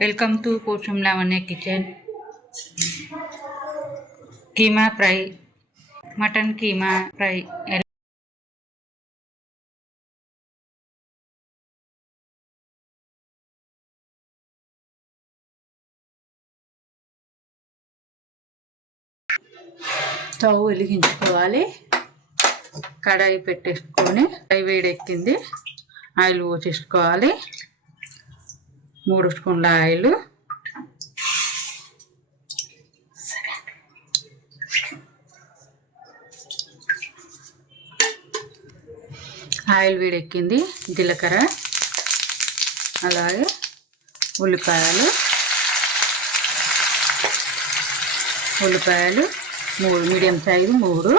Welcome to Posham Lavanya kitchen. Keema fry, mutton keema fry. Stove వెలిగించుకోవాలి. కడాయి పెట్టేసుకొని కడాయి వేడెక్కింది, ఆయిల్ పోసేసుకోవాలి. 3 స్పూన్ల ఆయిల్. ఆయిల్ వేడెక్కింది, జీలకర్ర, అలాగే ఉల్లిపాయలు 3 మీడియం సైజు 3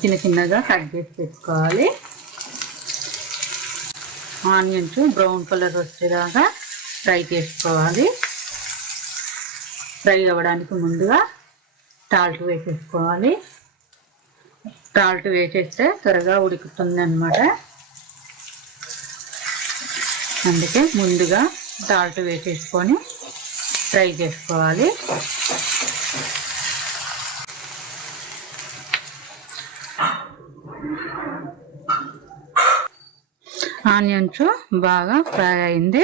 చిన్న చిన్నగా కట్ చేసి పెట్టుకోవాలి. ఆనియన్స్ బ్రౌన్ కలర్ వచ్చేదాకా ఫ్రై చేసుకోవాలి. ఫ్రై అవ్వడానికి ముందుగా సాల్ట్ వేసేసుకోవాలి. సాల్ట్ వేసేస్తే త్వరగా ఉడుకుతుంది అన్నమాట. అందుకే ముందుగా సాల్ట్ వేసేసుకొని ఫ్రై చేసుకోవాలి. ఆనియన్స్ బాగా ఫ్రై అయింది.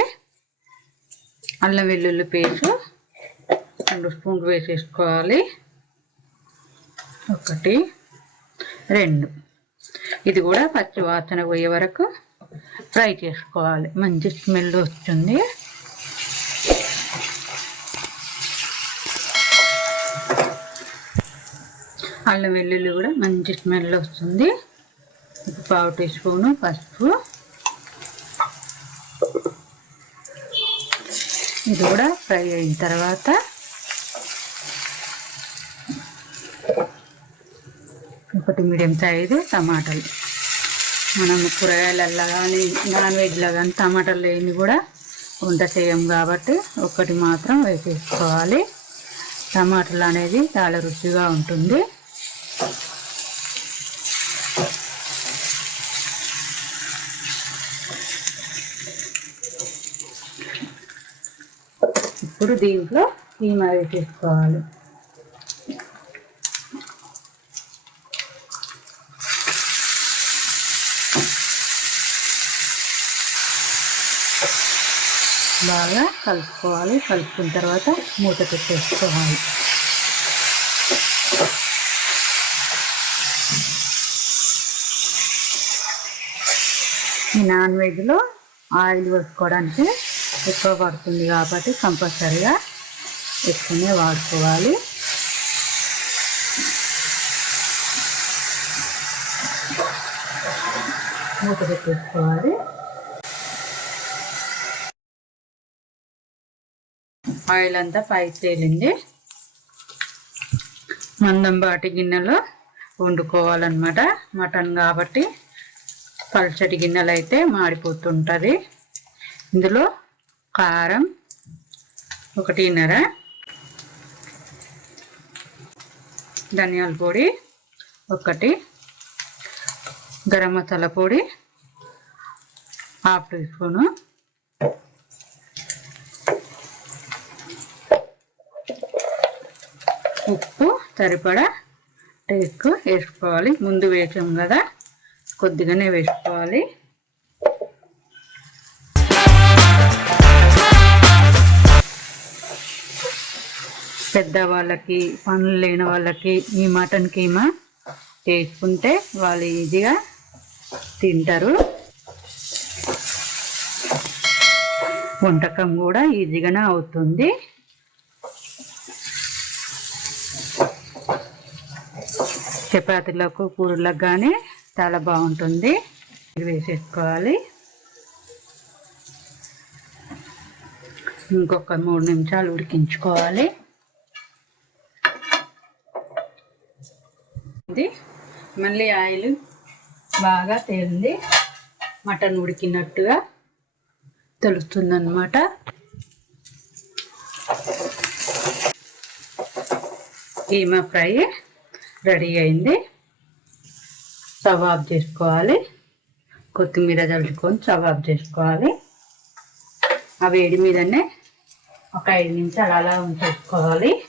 అల్లం వెల్లుల్లి పేస్ట్ 2 స్పూన్లు వేసేసుకోవాలి. 1 2 ఇది కూడా పచ్చి వాసన పోయే వరకు ఫ్రై చేసుకోవాలి. మంచి స్మెల్ వస్తుంది. అల్లం వెల్లుల్లి కూడా మంచి స్మెల్ వస్తుంది. 1/2 టీ స్పూను పసుపు. ఇది కూడా ఫ్రై అయిన తర్వాత 1 మీడియం సైజు టమాటాలు. మనం కూరగాయలల్లో కానీ నాన్ వెజ్లో కానీ టమాటాలు లేని కూడా వంట చేయం కాబట్టి 1 మాత్రం వేసేసుకోవాలి. టమాటాలు అనేది చాలా రుచిగా ఉంటుంది. ఇప్పుడు దీంట్లో కీమా వేసేసుకోవాలి. బాగా కలుపుకోవాలి. కలుపుకున్న తర్వాత మూత పెట్టేసుకోవాలి. ఈ నాన్ వెజ్లో ఆయిల్ వేసుకోవడానికి ఎక్కువ పడుతుంది కాబట్టి కంపల్సరీగా ఎక్కువనే వాడుకోవాలి. మూత పెట్టేసుకోవాలి. ఆయిల్ అంతా పైకి తేలింది. మందంపాటి గిన్నెలో వండుకోవాలన్నమాట. మటన్ కాబట్టి పల్చటి గిన్నెలు అయితే మాడిపోతుంటుంది. ఇందులో కారం 1.5, ధనియాల పొడి 1, గరం మసాలా పొడి 1/2 టీ స్పూను, ఉప్పు సరిపడా టేస్ట్కు వేసుకోవాలి. ముందు వేసాం కదా, కొద్దిగానే వేసుకోవాలి. పెద్దవాళ్ళకి పనులు లేని వాళ్ళకి ఈ మటన్ కీమా చేసుకుంటే వాళ్ళు ఈజీగా తింటారు. వంటకం కూడా ఈజీగానే అవుతుంది. చపాతీలకు కూరలకు కానీ చాలా బాగుంటుంది. వేసేసుకోవాలి. ఇంకొక 3 నిమిషాలు ఉడికించుకోవాలి. మళ్ళీ ఆయిల్ బాగా తేలింది. మటన్ ఉడికినట్టుగా తెలుస్తుందన్నమాట. కీమా ఫ్రై రెడీ అయింది. స్టవ్ ఆఫ్ చేసుకోవాలి. కొత్తిమీర చల్లుకొని స్టవ్ ఆఫ్ చేసుకోవాలి. ఆ వేడి మీదనే ఒక 5 నిమిషాలు అలా ఉంచేసుకోవాలి.